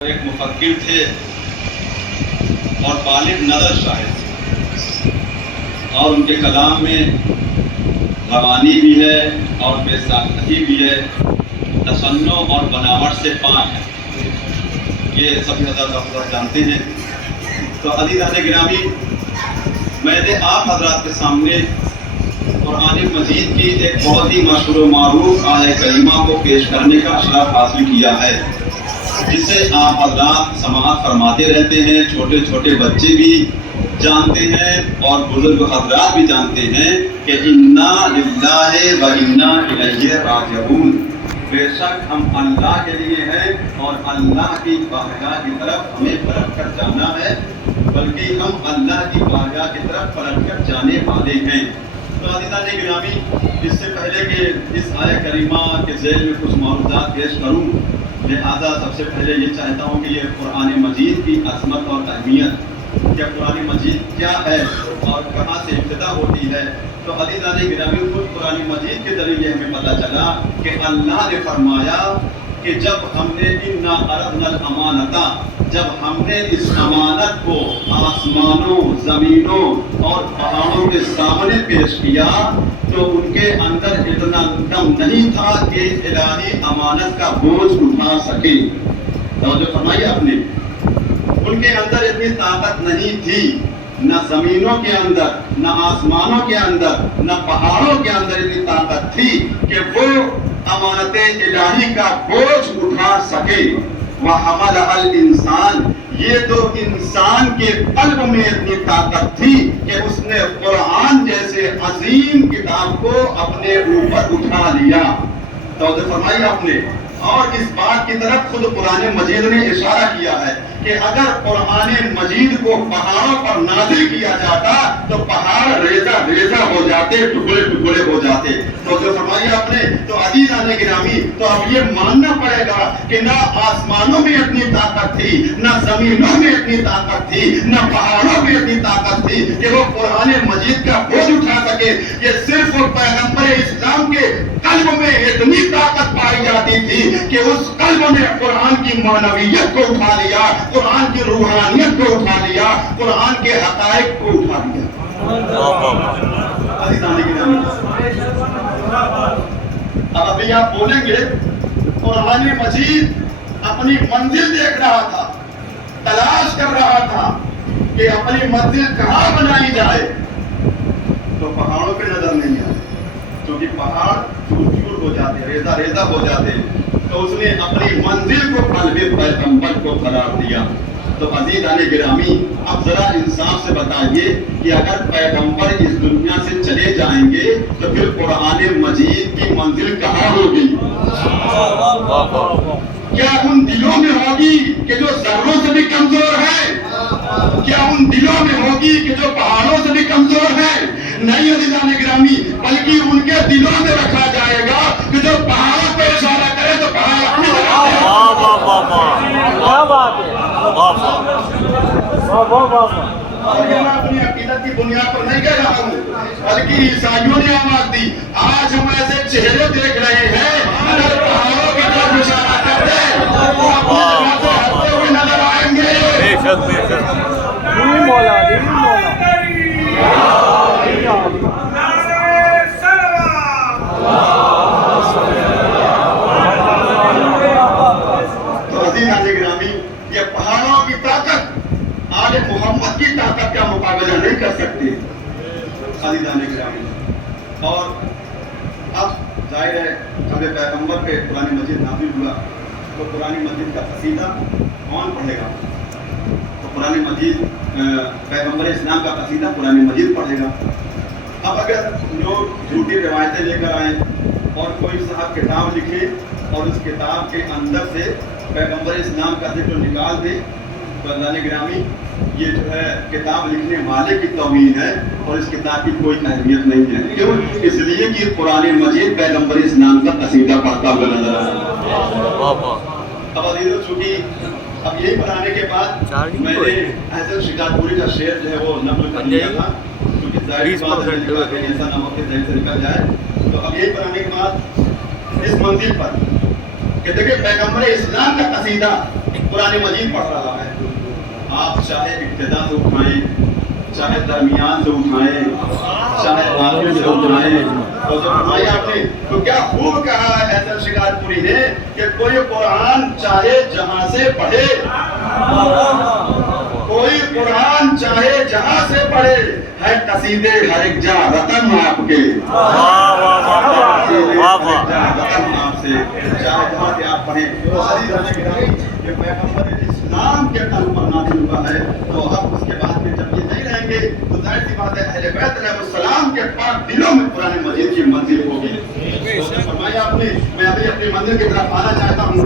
ایک مفکر تھے اور بالغ نظر شاعر تھے، اور ان کے کلام میں روانی بھی ہے اور بے ساختگی بھی ہے، تصنع اور بناوٹ سے پاک ہے، یہ سبھی حضرات جانتے ہیں۔ تو عزیزان گرامی، میں نے آپ حضرات کے سامنے قرآن مجید کی ایک بہت ہی مشہور و معروف آیہ کریمہ کو پیش کرنے کا شرف حاصل کیا ہے، جسے آپ حضرات سماعت فرماتے رہتے ہیں، چھوٹے چھوٹے بچے بھی جانتے ہیں اور بزرگ حضرات بھی جانتے ہیں کہ انا للہ و انا الیہ راجعون، بے شک ہم اللہ کے لیے ہیں اور اللہ کی بارگاہ کی طرف ہمیں پلٹ کر جانا ہے، بلکہ ہم اللہ کی بارگاہ کی طرف پلٹ کر جانے والے ہیں۔ تو عزیزان گرامی، اس سے پہلے کہ اس آیہ کریمہ کے ذیل میں کچھ معروضات پیش کروں، لہٰذا سب سے پہلے یہ چاہتا ہوں کہ یہ قرآن مجید کی عظمت اور اہمیت، کہ قرآن مجید کیا ہے اور کہاں سے ابتدا ہوتی ہے۔ تو عزیزان گرامی، خود قرآن مجید کے ذریعے ہمیں پتہ چلا کہ اللہ نے فرمایا کہ جب ہم نے انا عرضنا الامانۃ، جب ہم نے اس امانت کو آسمانوں، زمینوں اور پہاڑوں کے سامنے پیش کیا تو ان کے اندر اتنا دم نہیں تھا کہ الہی امانت کا بوجھ اٹھا سکے۔ توجہ فرمائی آپ نے، ان کے اندر اتنی طاقت نہیں تھی، نہ زمینوں کے اندر، نہ آسمانوں کے اندر، نہ پہاڑوں کے اندر اتنی طاقت تھی کہ وہ امانت الہی کا بوجھ اٹھا سکے۔ وَحَمَلَهَا الْإِنسَانُ، یہ تو انسان کے قلب میں اتنی طاقت تھی کہ اس نے قرآن جیسے عظیم کتاب کو اپنے اوپر اٹھا لیا۔ توجہ فرمائی آپ نے، اور اس بات کی طرف خود قرآن مجید نے اشارہ کیا ہے کہ اگر قرآن مجید کو پہاڑوں پر نازل کیا جاتا تو پہاڑ ریزہ ریزہ ہو جاتے، ٹکڑے ٹکڑے ہو جاتے۔ تو جو فرمایا آپ نے، تو عزیزان گرامی، تو اب یہ ماننا پڑے گا کہ نہ آسمانوں میں اتنی طاقت تھی، نہ زمینوں میں اتنی طاقت تھی، نہ پہاڑوں میں اتنی طاقت تھی کہ وہ قرآن مجید کا بوجھ اٹھا سکے۔ یہ صرف پیغمبر اسلام کے قلب میں اتنی طاقت پائی جاتی تھی کہ اس قلب نے قرآن کی معنویت کو اٹھا لیا، قرآن کی روحانیت کو اٹھا لیا، قرآن کے حقائق کو اٹھا لیا۔ اب ابھی آپ بولیں گے قرآن مجید اپنی منزل دیکھ رہا تھا، تلاش کر رہا تھا کہ اپنی منزل کہاں بنائی جائے، تو پہاڑوں پہ نظر نہیں آئے، کیونکہ پہاڑ چور چور ہو جاتے، ریزہ ریزہ ہو جاتے، تو اس نے اپنی منزل کو قلب پیغمبر کو قرار دیا۔ تو عزیزان گرامی، اب ذرا انصاف سے بتائیے کہ اگر پیغمبر اس دنیا سے چلے جائیں گے تو پھر قرآن مجید کی منزل کہاں ہوگی؟ کیا ان دلوں میں ہوگی کہ جو ذروں سے بھی کمزور ہے؟ کیا ان دلوں میں ہوگی کہ جو پہاڑوں سے بھی کمزور ہے؟ نہیں عزیزان گرامی، بلکہ ان کے دلوں میں رکھا جائے گا کہ جو پہاڑوں پہ اشارہ کرے تو پہاڑ اپنی میں اپنی عقیدت کی بنیاد پر نہیں کہہ رہا ہوں، بلکہ عیسائیوں نے آواز دی۔ آج ہم ایسے چہرے دیکھ رہے ہیں، اگر پہاڑوں کی طرف اشارہ کرتے تو اپنی جگہ سے ہٹتے ہوئے نظر آئیں گے۔ بے شک بے شک۔ تو عزیزان گرامی، یہ پہاڑوں کی طاقت آل محمد کی طاقت کا مقابلہ نہیں کر سکتی عزیزان گرامی۔ اور اب ظاہر ہے جب پیغمبر پہ قرآن مجید نازل ہوا تو قرآن مجید کا قصیدہ کون پڑھے گا؟ تو قرآن مجید پیغمبر اسلام کا قصیدہ قرآن مجید پڑھے گا۔ اب اگر لوگ جھوٹی روایتیں لے کر آئیں اور کوئی صاحب کتاب لکھے اور اس کتاب کے اندر سے پیغمبر اسلام کا ذکر نکال دے تو اللہ گرامی، یہ جو ہے کتاب لکھنے والے کی توہین ہے اور اس کتاب کی کوئی اہمیت نہیں ہے۔ کیوں؟ اس لیے کہ قرآن مجید پیغمبر اسلام کا قصیدہ پڑھتا ہوا نظر آ رہا ہے۔ اب عزیزو، چونکہ اب یہی پڑھانے کے بعد میں نے حسن شکارپوری کا شعر جو ہے وہ نقل کر لیا تھا، کیونکہ ظاہر بات ہے ایسا نہ ہو کہ ذہن سے نکل جائے۔ تو اب یہی پڑھانے کے بعد اس منزل پر کہ دیکھیں پیغمبر اسلام کا قصیدہ قرآن مجید پڑھ رہا ہے، آپ چاہے ابتدا سے اٹھائیں، چاہے درمیان سے اٹھائیں، چاہے آخر سے اٹھائیں، تو جو فرمایا آپ نے تو کیا خوب کہا ہے حیدر شکار پوری نے کہ کوئی قرآن چاہے جہاں سے پڑھے، کوئی قرآن چاہے جہاں سے پڑھے، ہے قصیدے ہر ایک جا رتن آپ کے، رتن آپ سے چاہے جہاں سے آپ پڑھیں۔ تو حدیث ہے کہ پیغمبر اسلام کے قلب پر نازل ہوا ہے، تو اب اس کے بعد میں جب یہ نہیں رہیں گے تو ظاہر سی بات ہے اہل بیت علیہ السلام کے پاک دلوں میں قرآن مجید کی منزل ہوگی۔ فرمایا آپ نے، میں ابھی اپنی منزل کی طرف آنا چاہتا ہوں،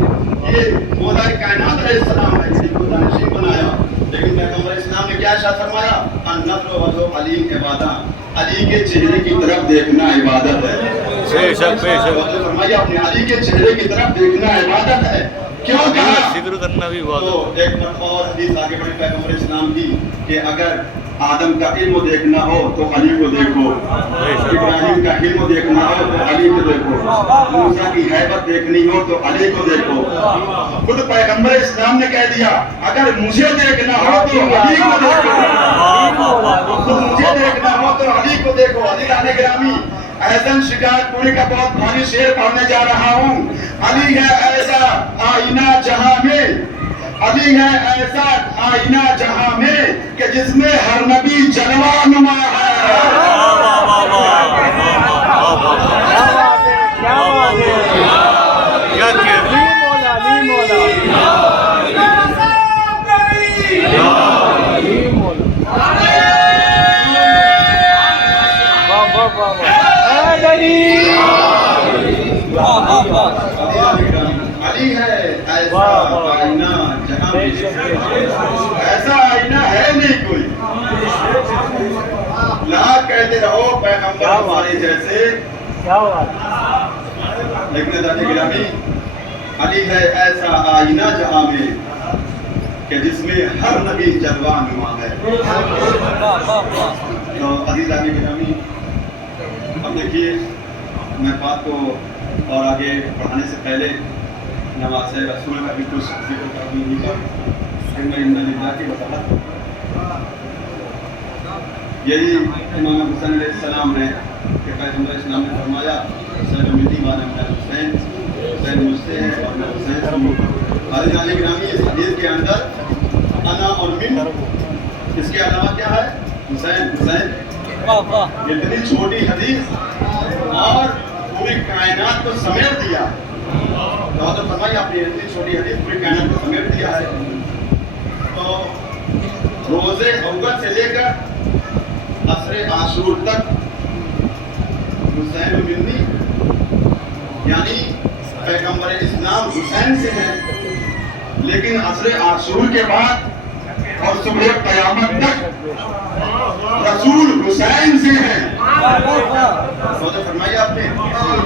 یہ مولا کائنات علیہ السلام ہے جس کو دانشی بنایا، لیکن پیغمبر اسلام نے کیا ارشاد فرمایا؟ النظر وجہ علی عبادت، علی کے چہرے کی طرف دیکھنا عبادت ہے۔ بے شک بے شک فرمایا اپنے علی کے چہرے کی طرف دیکھنا عبادت ہے۔ کیوں کہا؟ ذکر کرنا بھی عبادت۔ تو ایک مرتبہ اور حدیث آگے بڑھی پیغمبر اسلام کی کہ اگر آدم کا علم دیکھنا ہو تو علی کو دیکھو، ابراہیم کا علم دیکھنا ہو تو علی کو دیکھو، موسیٰ کی ہیبت دیکھنی ہو تو علی کو دیکھو۔ خود پیغمبر اسلام نے کہہ دیا اگر مجھے دیکھنا ہو تو علی کو دیکھو، خود مجھے دیکھنا ہو تو علی کو دیکھو۔ عزیزان گرامی، حسن شکار پوری کا بہت بھاری شعر پڑھنے جا رہا ہوں۔ علی ہے ایسا آئینہ جہاں میں، علی ہے ایسا آئینہ جہاں میں کہ جس میں ہر نبی جلوہ نما ہے۔ علی ہے ایسا آئینہ جہاں میں، ایسا آئینہ ہے نہیں کوئی، لاکھ کہتے رہو پیغمبر ہمارے جیسے، لیکن عزیزان گرامی علی ہے ایسا آئینہ جہاں میں کہ جس میں ہر نبی جلوہ نما ہے۔ تو عزیزان گرامی اب دیکھیے میں بات کو اور آگے پڑھانے سے پہلے نواز رسول کا بھی کچھ ذکر کر دوں گا، پھر میں اللہ کی وضاحت۔ یہی امام حسین علیہ السلام نے کہ پیغمبر اسلام نے فرمایا حسین ملی والا میں حسین، حسین مجھ سے ہے اور میں حسین سے ہوں۔ عزیزان گرامی اس حدیث کے اندر انا اور من، اس کے علاوہ کیا ہے؟ حسین حسین۔ اتنی چھوٹی حدیث اور پوری کائنات کو سمیٹ دیا، تو فرمائی آپ نے اتنی چھوٹی حدیث پوری کائنات کو سمیٹ دیا ہے۔ تو روزے اول سے لے کر عصر عاشور تک حسین منی، یعنی پیغمبر اسلام حسین سے ہے، لیکن عصر عاشور کے بعد اور صبح قیامت تک رسول حسین سے ہے۔ تو فرمائی آپ نے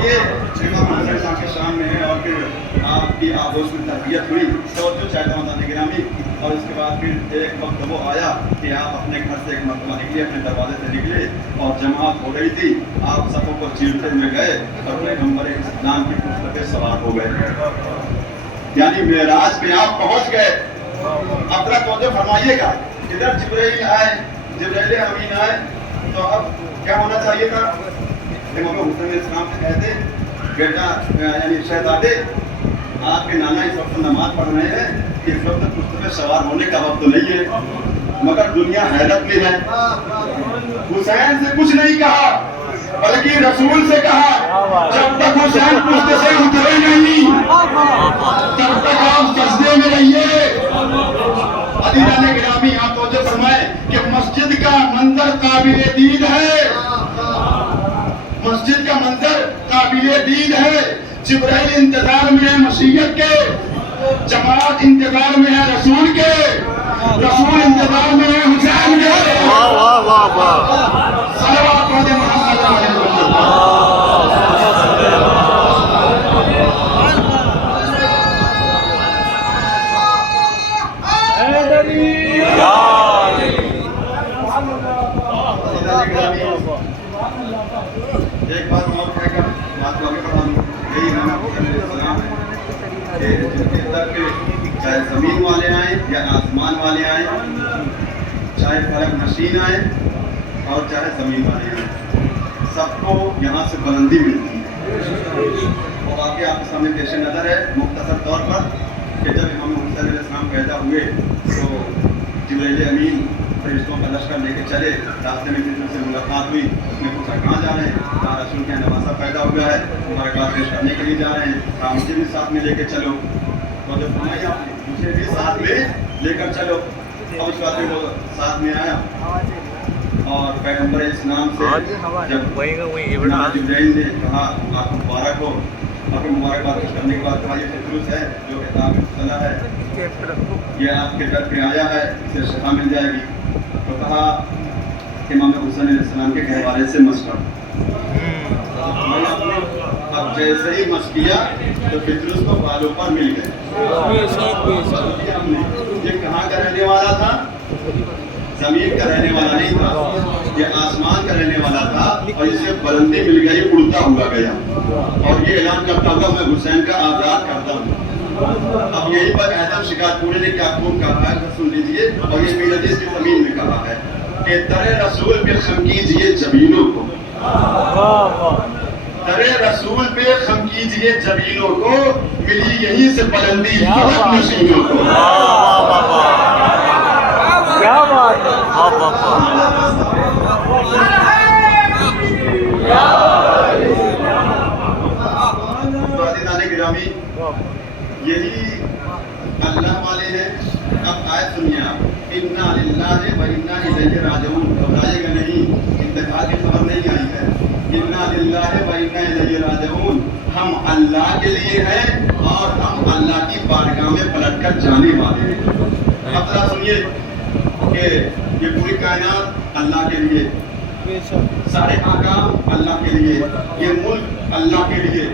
یہ امام حسین صاحب کے شام میں ہے، اور پھر آپ کی آغوش میں تربیت ہوئی توجہ چاہتا ہوں عزیزان گرامی، اور اس کے بعد پھر ایک وقت وہ آیا کہ آپ اپنے گھر سے ایک مرتبہ نکلے، اپنے دروازے سے نکلے اور جماعت ہو رہی تھی، آپ سبوں کو چیرتے ہوئے گئے اور پیغمبر اسلام کی کرسی پہ سوار ہو گئے، یعنی معراج پہ آپ پہنچ گئے۔ اب تک توجہ فرمائیے گا، ادھر جبرائیل آئے، جبرائیل امین آئے، تو اب کیا ہونا چاہیے تھا؟ امام حسین علیہ السلام سے کہتے بیٹا یعنی شہزادے آپ کے نانا اس وقت نماز پڑھ رہے ہیں، اس وقت کرسی پہ سوار ہونے کا وقت تو نہیں ہے، مگر دنیا حیرت میں ہے۔ حسین سے کچھ نہیں کہا بلکہ رسول سے کہا جب تک حسین کرسی سے اترے نہیں تب تک آپ سجدے میں رہیے۔ عزیزان گرامی آپ توجہ فرمائیں کہ مسجد کا منظر قابل دید ہے، مسجد کا منظر قابل دید ہے۔ جبرائیل انتظار میں ہے مشیت کے، جماعت انتظار میں ہے رسول کے، رسول انتظار میں ہے حسین کے۔ صلوات محمد علیہ وسلم۔ ایک بات اور کہہ کر بات کو آگے بڑھا دوں، یہی امام حسین علیہ السلام کے جن کے در پہ چاہے زمین والے آئیں یا آسمان والے آئیں، چاہے فلک نشین آئیں اور چاہے زمین والے آئیں، سب کو یہاں سے بلندی ملتی ہے۔ اور آگے آپ کے سامنے پیش نظر ہے مختصر طور پر کہ جب امام حسین علیہ السلام پیدا ہوئے تو جبرائیل امین فرشتوں کا لشکر لے کے چلے، راستے میں کسی سے ملاقات ہوئی، اس نے پوچھا کہاں جا رہے ہیں؟ کہا رسول کے نواسا پیدا ہوا ہے، تمہارے پاس پیش کرنے کے لیے جا رہے ہیں۔ کہا مجھے بھی ساتھ میں لے کے چلو، تو جب فرمایا مجھے بھی ساتھ میں لے کر چلو، اور اس بات میں وہ ساتھ میں آیا اور پیغمبر اسلام سے جب جبرائیل نے کہا آپ مبارک ہو، آپ کو مبارکباد کرنے کے بعد کہا یہ فطرس ہے جو کتاب مصطلح ہے، یہ آپ کے در پہ آیا ہے، اسے شفا مل جائے گی۔ تو کہا امام حسین علیہ السلام کے گہوارے سے مس کر، اب جیسے ہی مس کیا تو فطرس کو بالوں پر مل گئے۔ یہ کہاں کا رہنے والا تھا؟ زمین کا رہنے والا نہیں تھا، یہ آسمان کا رہنے والا تھا، اور اسے بلندی مل گئی، اڑتا ہوا گیا اور یہ اعلان کرتا ہوا میں حسین کا آزاد کرتا ہوں۔ اب یہی پر اعظم شکار پورے نے کیا خوب کہا ہے سن لیجیے، اور یہ میر حدیث کی زمین میں کہا ہے کہ در رسول پہ خم کیجئے جبینوں کو، در رسول پہ خم کیجئے جبینوں کو، ملی یہیں سے بلندی فلک نشینوں کو۔ کیا بات ہے! تو عزیزان گرامی، یہی اللہ والے ہیں۔ اب آیت سنیے آپ، انا للہ و انا الیہ راجعون، گھبرائیے گا نہیں، انتقال کی خبر نہیں آئی ہے۔ انا للہ و انا الیہ راجعون، ہم اللہ کے لیے ہیں اور ہم اللہ کی بارگاہ میں پلٹ کر جانے والے ہیں۔ اب ذرا سنیے کہ یہ پوری کائنات اللہ کے لیے، سارے آکام اللہ کے لیے، یہ ملک اللہ کے لیے،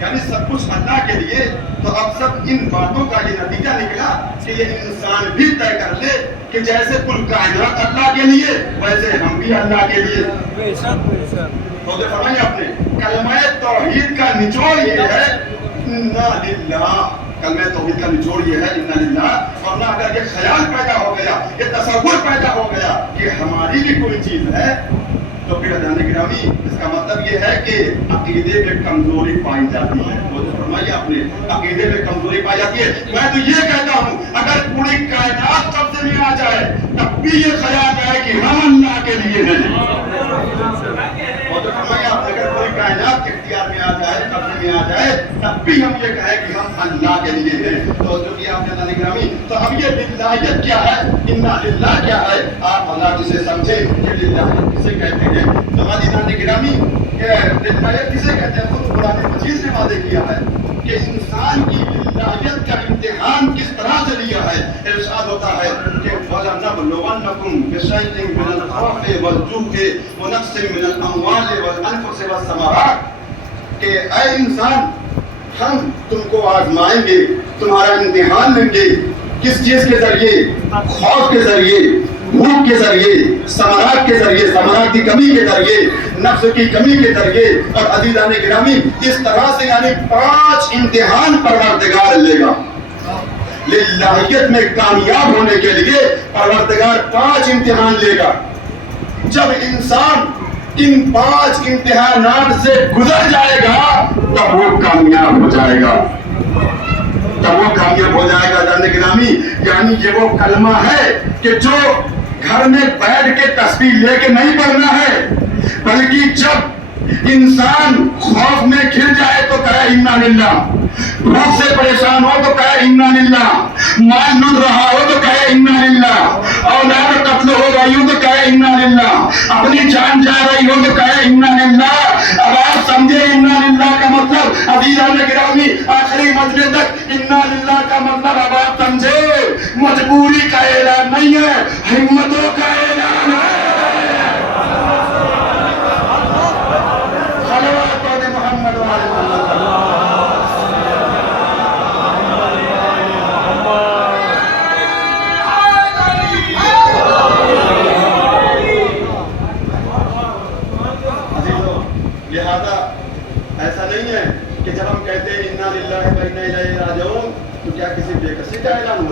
یعنی سب کچھ اللہ کے لیے۔ تو اب سب ان باتوں کا یہ نتیجہ نکلا کہ یہ انسان بھی طے کر لے کہ جیسے کل کائنات اللہ کے لیے ویسے ہم بھی اللہ کے لیے۔ تو فرمائیے آپ نے کلمہ توحید کا نچوڑ یہ ہے انا للہ، کلمہ توحید کا نچوڑ یہ ہے انا للہ۔ ورنہ اگر یہ خیال پیدا ہو گیا، یہ تصور پیدا ہو گیا کہ ہماری بھی کوئی چیز ہے، تو پھر عزیزان گرامی اس کا مطلب یہ ہے کہ عقیدے میں کمزوری پائی جاتی ہے۔ تو فرمائیے آپ نے عقیدے میں کمزوری پائی جاتی ہے۔ میں تو یہ کہتا ہوں اگر پوری کائنات قبضے میں آ جائے تب بھی یہ خیال آئے کہ ہم اللہ کے لیے ہیں۔ اور تو فرمائیے آپ اگر پوری کائنات اختیار میں آ جائے، قبضے میں آ جائے، تب بھی ہم یہ کہیں کہ ہم اللہ کے لیے ہیں۔ تو جو کہ آپ نے عزیزان گرامی، تو اب یہ للہیت کیا ہے، انا للہ کیا ہے، آپ اللہ جسے سمجھے یہ للہیت کسے کہتے ہیں۔ تو عزیزان گرامی کہ للہیت کسے کہتے ہیں، خود قرآن مجید نے واضح کیا ہے کہ انسان کی للہیت کا امتحان کس طرح سے لیا ہے۔ ارشاد ہوتا ہے کہ وَلَنَبْلُوَنَّكُمْ بِشَيْءٍ مِّنَ الْخَوْفِ وَالْجُوعِ وَنَقْصٍ مِّنَ الْأَمْوَالِ وَالْأَنفُسِ وَالثَّمَرَاتِ، کہ اے انسان ہم تم کو آزمائیں گے، تمہارا امتحان لیں گے، کس چیز کے ذریعے؟ خوف کے ذریعے، بھوک کے ذریعے، ثمرات کے ذریعے، ثمرات کی کمی کے ذریعے، نفس کی کمی کے ذریعے۔ اور عزیزان گرامی اس طرح سے یعنی 5 امتحان پروردگار لے گا۔ للہیت میں کامیاب ہونے کے لیے پروردگار 5 امتحان لے گا۔ جب انسان ان 5 امتحانات سے گزر جائے گا تب وہ کامیاب ہو جائے گا، تب وہ کامیاب ہو جائے گا۔ جاننے گرامی یعنی یہ وہ کلمہ ہے کہ جو گھر میں بیٹھ کے تسبیح لے کے نہیں پڑھنا ہے، بلکہ جب انسان خوف میں گر جائے تو کہے انا للہ، بھوک سے پریشان ہو تو کہے انا للہ، مال لٹ رہا ہو تو کہے انا للہ، اولاد قتل ہو رہی ہو تو کہے انا للہ، اپنی جان جا رہی ہو تو کہے انا للہ۔ اب آپ سمجھے انا للہ کا مطلب، عزیزان گرامی آخری مجلس تک انا للہ کا مطلب اب آپ سمجھے، مجبوری کا اعلان نہیں ہے، ہمتوں کا اعلان ہے۔ ایسا نہیں ہے کہ جب ہم کہتے ہیں انا للہ و انا الیہ راجعون تو کیا کسی بے کسی کا اعلان ہو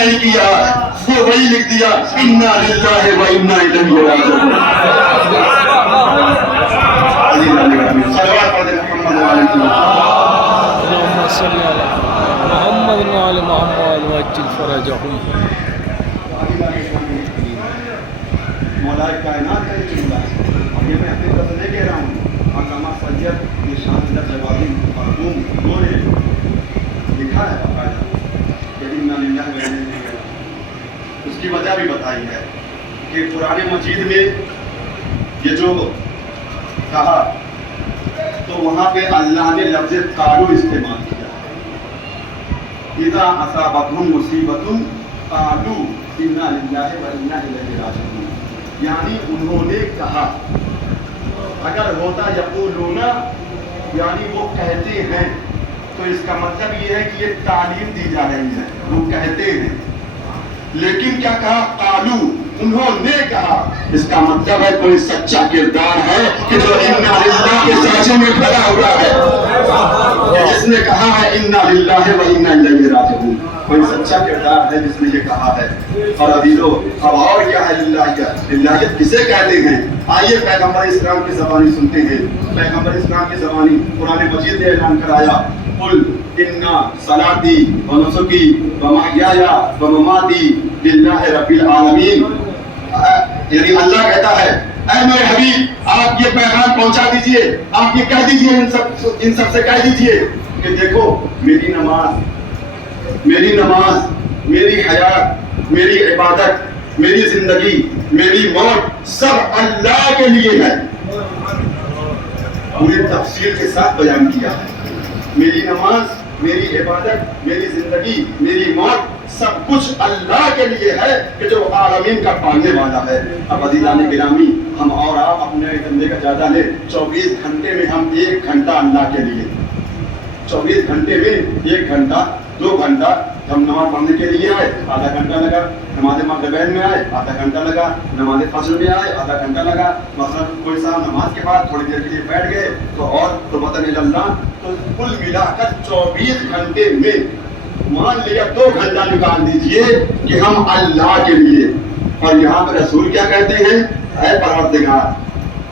نہیں کیا, وہ وہی لکھ دیا انا للہ و انا الیہ راجعون. صلوات پڑھ دیں محمد وعلیہ اللهم صل على محمد وعلى محمد وعجل فرجهم. مولا کائنات کا یہ جملہ ہے, اور یہ میں اپنی طرف سے نہیں کہہ رہا ہوں. علامہ سید یہ شاندار جوابی مرحوم انہوں نے لکھا ہے باقاعدہ کہ انا للہ و انا الیہ راجعون. اس کی وجہ بھی بتائی ہے کہ قرآن مجید میں یہ جو کہا تو وہاں پہ اللہ نے لفظ قالو استعمال کیا. اذا اصابتهم مصیبۃ قالوا انا للہ و انا الیہ راجعون, یعنی انہوں نے کہا. اگر ہوتا یقولون یعنی وہ کہتے ہیں, تو اس کا مطلب یہ ہے کہ یہ تعلیم دی جا رہی ہے, وہ کہتے ہیں. لیکن کیا کہا قالو, انہوں نے کہا. اس کا مطلب ہے کوئی سچا کردار ہے کہ جو انا للہ کے سانچے میں کھڑا ہوا ہے, جس نے کہا ہے انا للہ و انا الیہ راجعون. کوئی سچا کردار ہے جس نے یہ کہا ہے. اور عزیزو اب اور کیا ہے للہیت؟ للہیت کسے کہتے ہیں؟ آئیے پیغمبر اسلام کی زبانی سنتے ہیں. پیغمبر اسلام کی زبانی قرآن مجید نے اعلان کرایا قل انا صلاتی و نسکی و محیای و مماتی للہ رب العالمین. یعنی اللہ کہتا ہے اے میرے حبیب آپ یہ پیغام پہنچا دیجئے, آپ یہ کہہ دیجئے, ان سب سے کہہ دیجئے کہ دیکھو میری نماز, میری حیات, میری عبادت, میری زندگی, میری موت سب اللہ کے لیے ہے. پوری تفصیل کے ساتھ بیان کیا ہے. میری نماز, میری عبادت, میری زندگی, میری موت سب کچھ اللہ کے لیے ہے کہ جو عالمین کا پالنے والا ہے. اب عزیزان گرامی ہم اور آپ اپنے بندے کا جائزہ لیں. 24 گھنٹے میں ہم 1 گھنٹہ اللہ کے لیے, 24 گھنٹے میں 1 گھنٹہ 2 گھنٹہ ہم نماز پڑھنے کے لیے آئے, آدھا گھنٹہ لگا. نماز مغربین میں آئے, آدھا گھنٹہ لگا. نماز فجر میں آئے, آدھا گھنٹہ لگا. مثلا کوئی صاحب نماز کے بعد تھوڑی دیر کے لیے بیٹھ گئے تو اور توبۃ اللہ, تو کل ملا کر 24 گھنٹے میں مان لیا 2 گھنٹہ نکال دیجئے کہ ہم اللہ کے لیے. اور یہاں پہ رسول کیا کہتے ہیں, اے پروردگار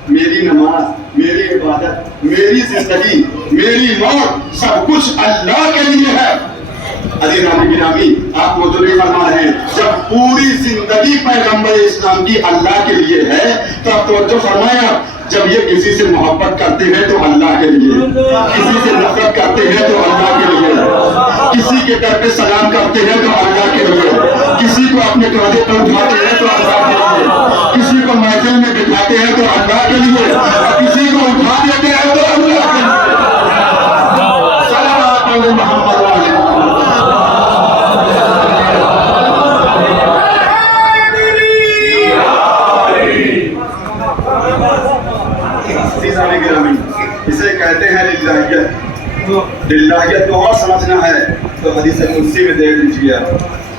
میری نماز, میری عبادت, میری زندگی, میری موت سب کچھ اللہ کے لیے ہے. عزیزان گرامی آپ وہ جو نہیں فرما رہے ہیں, جب پوری زندگی پیغمبر اسلام کی اللہ کے لیے ہے تو اب توجہ فرمایا, جب یہ کسی سے محبت کرتے ہیں تو اللہ کے لیے, کسی سے نفرت کرتے ہیں تو اللہ کے لیے, کسی کے در پہ سلام کرتے ہیں تو اللہ کے لیے, کسی کو اپنے کندھے پر اٹھاتے ہیں تو اللہ کے لیے, کسی کو محفل میں بٹھاتے ہیں تو اللہ کے لیے, اور کسی کو اٹھا دیتے ہیں تو اللہ کے لیے. صلوات علی محمد وعلی اسے کہتے ہیں للہیت. للہیت کو اور سمجھنا ہے تو حدیث قدسی میں دیکھ لیجیے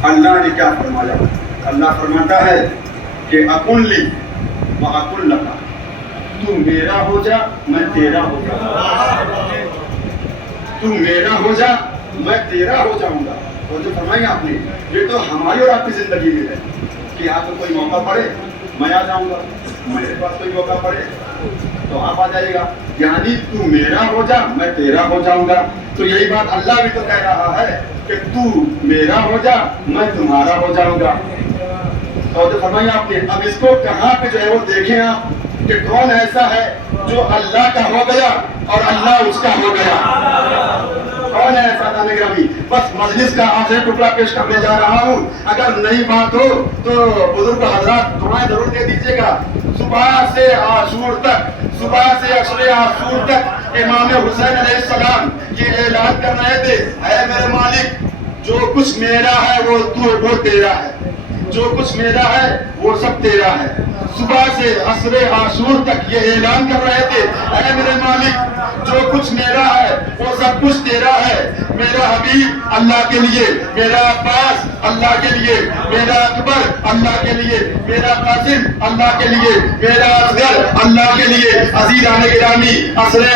اللہ نے کیا فرمایا. اللہ فرماتا ہے کہ اکن لی و اکن لکا, تو میرا ہو جا میں تیرا ہو جاؤں, تو میرا ہو جا میں تیرا ہو جاؤں گا. اور جو فرمایا آپ نے یہ تو ہماری اور آپ کی زندگی میں ہے کہ آپ کو کوئی موقع پڑے میں آ جاؤں گا, میرے پاس کوئی موقع پڑے تو آپ آ جائے گا. یعنی تو میرا ہو جا میں تیرا ہو جاؤں گا. تو یہی بات اللہ بھی تو کہہ رہا ہے کہ تو میرا ہو جا میں تمہارا ہو جاؤں گا. اور جو فرمایا آپ نے, اب اس کو کہاں پہ جو ہے وہ دیکھیں آپ کہ کون ایسا ہے جو اللہ کا ہو گیا اور اللہ اس کا ہو گیا. کون ہے ایسا تھا نگرامی؟ بس مجلس کا آخری ٹکڑا پیش کرنے جا رہا ہوں. اگر نئی بات ہو تو بزرگ حضرات دعائیں ضرور دے دیجیے گا. صبح سے عاشور تک, صبح سے عشر عاشور تک امام حسین علیہ السلام یہ اعلان کر رہے تھے, اے میرے مالک جو کچھ میرا ہے وہ تیرا ہے, جو کچھ میرا ہے وہ سب تیرا ہے. صبح سے عصر عاشور تک یہ اعلان کر رہے تھے, اے میرے مالک جو کچھ میرا ہے وہ سب کچھ تیرا ہے. میرا حبیب اللہ کے لیے, میرا عباس اللہ کے لیے, میرا اکبر اللہ کے لیے, میرا قاسم اللہ کے لیے, میرا اصغر اللہ کے لیے. عزیزان گرامی عصر